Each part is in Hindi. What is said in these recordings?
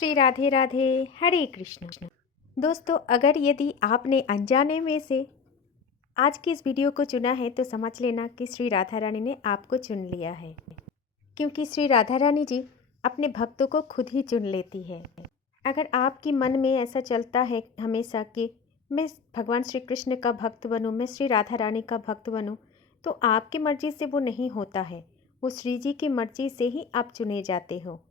श्री राधे राधे। हरे कृष्ण। दोस्तों, अगर यदि आपने अनजाने में से आज की इस वीडियो को चुना है तो समझ लेना कि श्री राधा रानी ने आपको चुन लिया है, क्योंकि श्री राधा रानी जी अपने भक्तों को खुद ही चुन लेती है। अगर आपके मन में ऐसा चलता है हमेशा कि मैं भगवान श्री कृष्ण का भक्त बनूं, मैं श्री राधा रानी का भक्त बनूं, तो आपकी मर्जी से वो नहीं होता है। वो श्री जी की मर्जी से ही आप चुने जाते हो।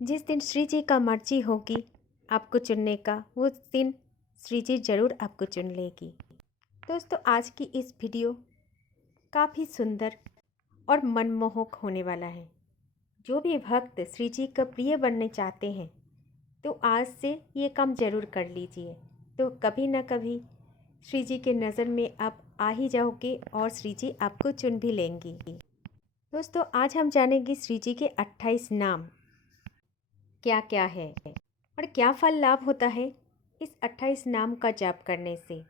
जिस दिन श्री जी का मर्जी होगी आपको चुनने का, उस दिन श्री जी ज़रूर आपको चुन लेगी। दोस्तों, आज की इस वीडियो काफ़ी सुंदर और मनमोहक होने वाला है। जो भी भक्त श्री जी का प्रिय बनने चाहते हैं तो आज से ये काम ज़रूर कर लीजिए, तो कभी ना कभी श्री जी के नज़र में आप आ ही जाओगे और श्री जी आपको चुन भी लेंगी। दोस्तों, आज हम जानेंगे श्री जी के 28 नाम क्या क्या है और क्या फल लाभ होता है इस 28 नाम का जाप करने से।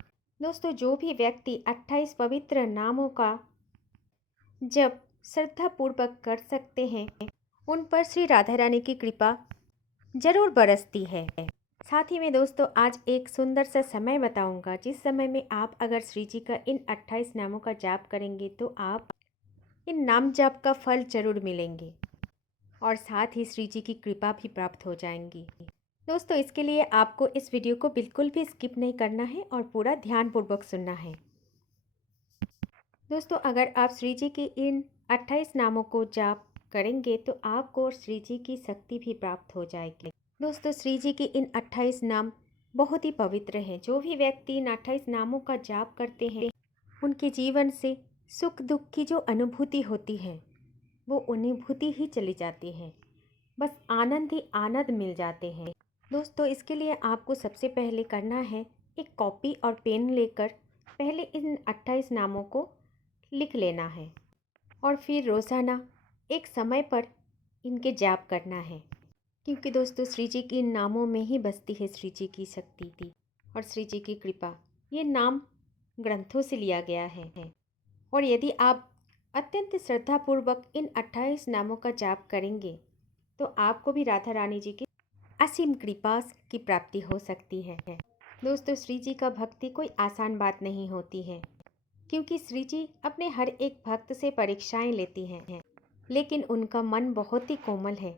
दोस्तों, जो भी व्यक्ति 28 पवित्र नामों का जप श्रद्धापूर्वक कर सकते हैं उन पर श्री राधा रानी की कृपा जरूर बरसती है। साथ ही में दोस्तों, आज एक सुंदर सा समय बताऊंगा जिस समय में आप अगर श्री जी का इन 28 नामों का जाप करेंगे तो आप इन नाम जाप का फल जरूर मिलेंगे और साथ ही श्री जी की कृपा भी प्राप्त हो जाएंगी। दोस्तों, इसके लिए आपको इस वीडियो को बिल्कुल भी स्किप नहीं करना है और पूरा ध्यानपूर्वक सुनना है। दोस्तों, अगर आप श्री जी की इन 28 नामों को जाप करेंगे तो आपको श्री जी की शक्ति भी प्राप्त हो जाएगी। दोस्तों, श्री जी के इन 28 नाम बहुत ही पवित्र हैं। जो भी व्यक्ति इन 28 नामों का जाप करते हैं उनके जीवन से सुख दुख की जो अनुभूति होती है वो अनुभूति ही चली जाती है, बस आनंद ही आनंद मिल जाते हैं। दोस्तों, इसके लिए आपको सबसे पहले करना है एक कॉपी और पेन लेकर पहले इन 28 नामों को लिख लेना है और फिर रोज़ाना एक समय पर इनके जाप करना है, क्योंकि दोस्तों श्री जी के इन नामों में ही बसती है श्री जी की शक्ति और श्री जी की कृपा। ये नाम ग्रंथों से लिया गया है और यदि आप अत्यंत श्रद्धापूर्वक इन 28 नामों का जाप करेंगे तो आपको भी राधा रानी जी की असीम कृपा की प्राप्ति हो सकती है। दोस्तों, श्री जी का भक्ति कोई आसान बात नहीं होती है, क्योंकि श्री जी अपने हर एक भक्त से परीक्षाएं लेती हैं, लेकिन उनका मन बहुत ही कोमल है।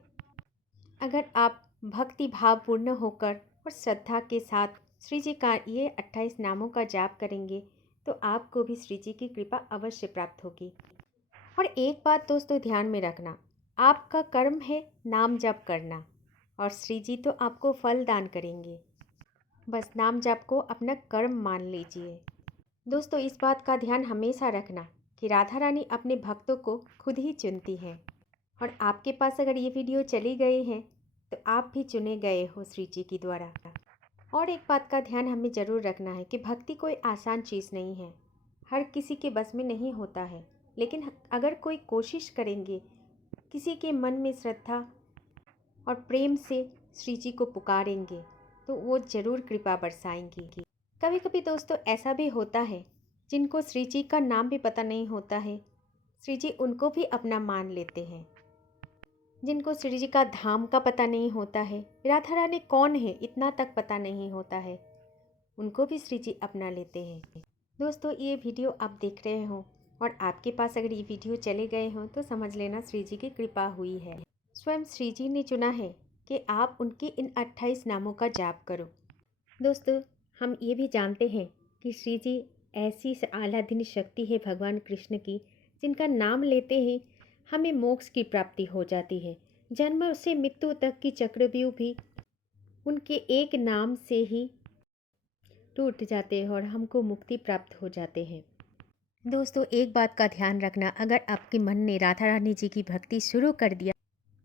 अगर आप भक्ति भावपूर्ण होकर और श्रद्धा के साथ श्री जी का ये 28 नामों का जाप करेंगे तो आपको भी श्री जी की कृपा अवश्य प्राप्त होगी। और एक बात दोस्तों ध्यान में रखना, आपका कर्म है नाम जप करना और श्री जी तो आपको फल दान करेंगे। बस नाम जप को अपना कर्म मान लीजिए। दोस्तों, इस बात का ध्यान हमेशा रखना कि राधा रानी अपने भक्तों को खुद ही चुनती है और आपके पास अगर ये वीडियो चली गई है तो आप भी चुने गए हो श्री जी की द्वारा। और एक बात का ध्यान हमें ज़रूर रखना है कि भक्ति कोई आसान चीज़ नहीं है, हर किसी के बस में नहीं होता है, लेकिन अगर कोई कोशिश करेंगे, किसी के मन में श्रद्धा और प्रेम से श्री जी को पुकारेंगे तो वो ज़रूर कृपा बरसाएंगी। कभी कभी दोस्तों ऐसा भी होता है जिनको श्री जी का नाम भी पता नहीं होता है, श्री जी उनको भी अपना मान लेते हैं। जिनको श्री जी का धाम का पता नहीं होता है, राधा रानी कौन है इतना तक पता नहीं होता है, उनको भी श्री जी अपना लेते हैं। दोस्तों, ये वीडियो आप देख रहे हो और आपके पास अगर ये वीडियो चले गए हो तो समझ लेना श्री जी की कृपा हुई है। स्वयं श्री जी ने चुना है कि आप उनके इन 28 नामों का जाप करो। दोस्तों, हम ये भी जानते हैं कि श्री जी ऐसी आराधनीय शक्ति है भगवान कृष्ण की, जिनका नाम लेते ही हमें मोक्ष की प्राप्ति हो जाती है। जन्म से मृत्यु तक की चक्रव्यूह भी उनके एक नाम से ही टूट जाते हैं और हमको मुक्ति प्राप्त हो जाते हैं। दोस्तों, एक बात का ध्यान रखना, अगर आपके मन ने राधा रानी जी की भक्ति शुरू कर दिया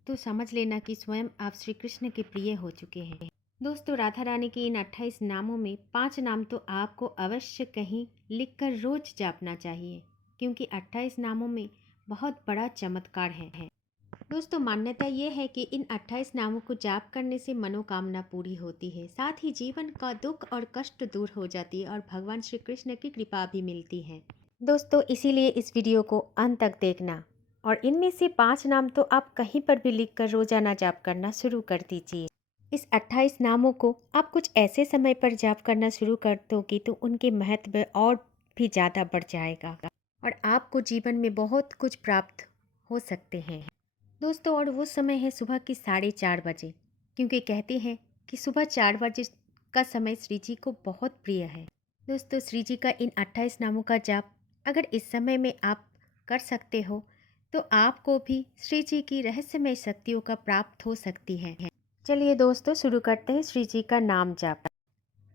तो समझ लेना कि स्वयं आप श्री कृष्ण के प्रिय हो चुके हैं। दोस्तों, राधा रानी के इन 28 नामों में 5 नाम तो आपको अवश्य कहीं लिखकर रोज जापना चाहिए, क्योंकि 28 नामों में बहुत बड़ा चमत्कार है। दोस्तों, मान्यता ये है कि इन 28 नामों को जाप करने से मनोकामना पूरी होती है, साथ ही जीवन का दुख और कष्ट दूर हो जाती है और भगवान श्री कृष्ण की कृपा भी मिलती है। दोस्तों, इसीलिए इस वीडियो को अंत तक देखना और इनमें से 5 नाम तो आप कहीं पर भी लिखकर रोजाना जाप करना शुरू कर दीजिए। इस 28 नामों को आप कुछ ऐसे समय पर जाप करना शुरू कर दोगे तो उनके महत्व और भी ज़्यादा बढ़ जाएगा और आपको जीवन में बहुत कुछ प्राप्त हो सकते हैं दोस्तों। और वो समय है सुबह की 4:30 बजे, क्योंकि कहते हैं कि सुबह 4 बजे का समय श्री जी को बहुत प्रिय है। दोस्तों, श्री जी का इन 28 नामों का जाप अगर इस समय में आप कर सकते हो तो आपको भी श्री जी की रहस्यमय शक्तियों का प्राप्त हो सकती है। चलिए दोस्तों, शुरू करते हैं श्री जी का नाम जाप।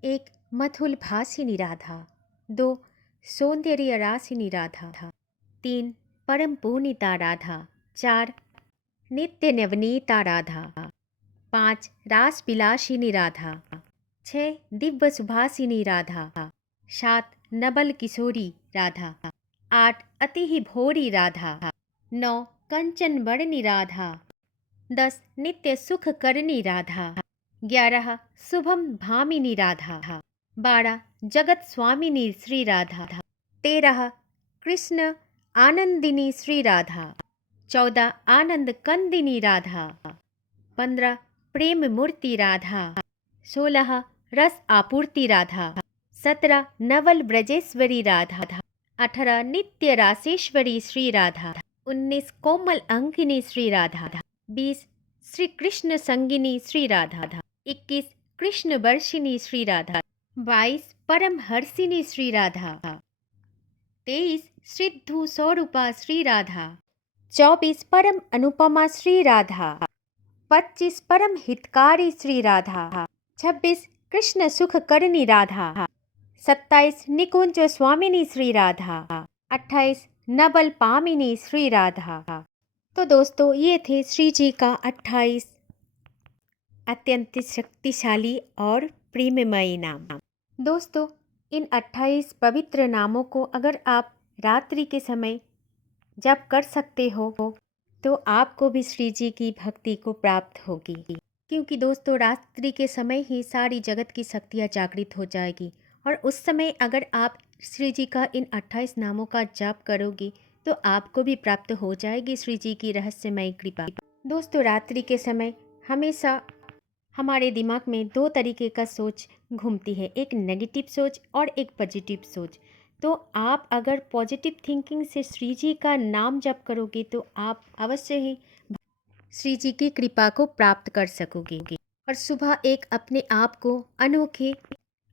1. मधुल भासिनी राधा। 2. सौंदर्य रासिनी राधा। 3. परम पूर्णिता राधा। 4. नित्य नवनीता राधा। 5. रास विलासिनी राधा। 6. दिव्य सुभासिनी राधा। 7. नबल किशोरी राधा। 8. अति ही भोरी राधा। 9. कंचन वर्णी राधा। 10. नित्य सुख करनी राधा। 11. शुभम भामिनी राधा। 12. जगत स्वामिनी श्री राधा। 13. कृष्ण आनंदिनी श्री राधा। 14. आनंद कंदिनी राधा। 15. प्रेम मूर्ति राधा। 16. रस आपूर्ति राधा। 17. नवल ब्रजेश्वरी राधा। 18. नित्य रासेश्वरी श्री राधा। 19. कोमल अंकिनी श्री राधा। 20. श्री कृष्ण संगिनी श्री राधा। 21. कृष्ण वर्षिनी श्री राधा। 22. परम हर्षिनी श्री राधा। 23. सिद्धू स्वरूपा श्री राधा। 24. परम अनुपमा श्री राधा। 25. परम हितकारी श्री राधा। 26. कृष्ण सुख करनी राधा। 27. निकुंज स्वामिनी श्री राधा। 28. नबल पामिनी श्री राधा। तो दोस्तों, ये थे श्री जी का 28 अत्यंत शक्तिशाली और प्रेममयी नाम। दोस्तों, इन 28 पवित्र नामों को अगर आप रात्रि के समय जप कर सकते हो तो आपको भी श्री जी की भक्ति को प्राप्त होगी, क्योंकि दोस्तों रात्रि के समय ही सारी जगत की शक्तियाँ जागृत हो जाएगी और उस समय अगर आप श्री जी का इन 28 नामों का जाप करोगे तो आपको भी प्राप्त हो जाएगी श्री जी की रहस्यमय कृपा। दोस्तों, रात्रि के समय हमेशा हमारे दिमाग में 2 तरीके का सोच घूमती है, एक नेगेटिव सोच और एक पॉजिटिव सोच। तो आप अगर पॉजिटिव थिंकिंग से श्री जी का नाम जप करोगे तो आप अवश्य ही श्री जी की कृपा को प्राप्त कर सकोगे और सुबह एक अपने आप को अनोखे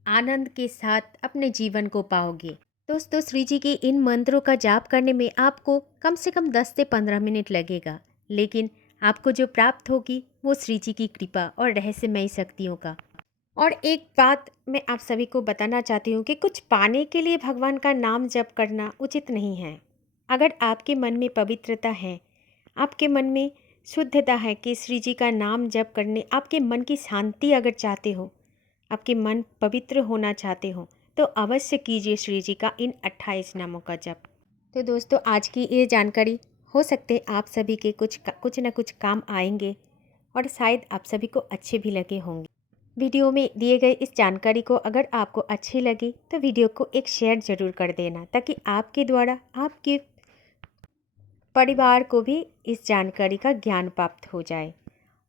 आनंद के साथ अपने जीवन को पाओगे। दोस्तों, श्री जी के इन मंत्रों का जाप करने में आपको कम से कम 10 से 15 मिनट लगेगा, लेकिन आपको जो प्राप्त होगी वो श्री जी की कृपा और रहस्यमयी शक्तियों का। और एक बात मैं आप सभी को बताना चाहती हूँ कि कुछ पाने के लिए भगवान का नाम जप करना उचित नहीं है। अगर आपके मन में पवित्रता है, आपके मन में शुद्धता है कि श्री जी का नाम जप करने, आपके मन की शांति अगर चाहते हो, आपके मन पवित्र होना चाहते हो तो अवश्य कीजिए श्री जी का इन 28 नामों का जप। तो दोस्तों, आज की ये जानकारी हो सकते हैं आप सभी के कुछ न कुछ काम आएंगे और शायद आप सभी को अच्छे भी लगे होंगे। वीडियो में दिए गए इस जानकारी को अगर आपको अच्छी लगी तो वीडियो को एक शेयर ज़रूर कर देना, ताकि आपके द्वारा आपके परिवार को भी इस जानकारी का ज्ञान प्राप्त हो जाए।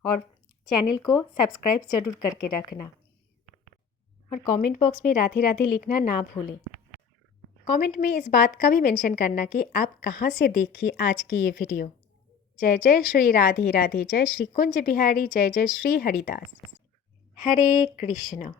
और चैनल को सब्सक्राइब ज़रूर करके रखना और कमेंट बॉक्स में राधे राधे लिखना ना भूलें। कमेंट में इस बात का भी मेंशन करना कि आप कहाँ से देखिए आज की ये वीडियो। जय जय श्री राधे राधे, जय श्री कुंज बिहारी, जय जय श्री हरिदास। हरे कृष्ण।